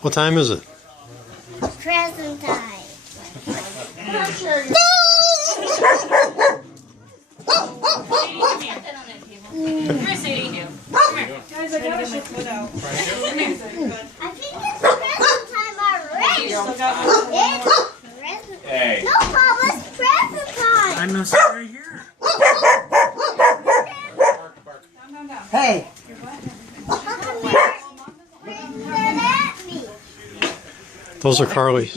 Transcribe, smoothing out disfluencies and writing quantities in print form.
What time is it? Present time. Guys, I gotta get my foot out. I think it's present time already. Still got my It's present. Hey. No, Mom, it's present time. I'm no sitting right here. Down. Hey, Bring that at me. Those are Carly's.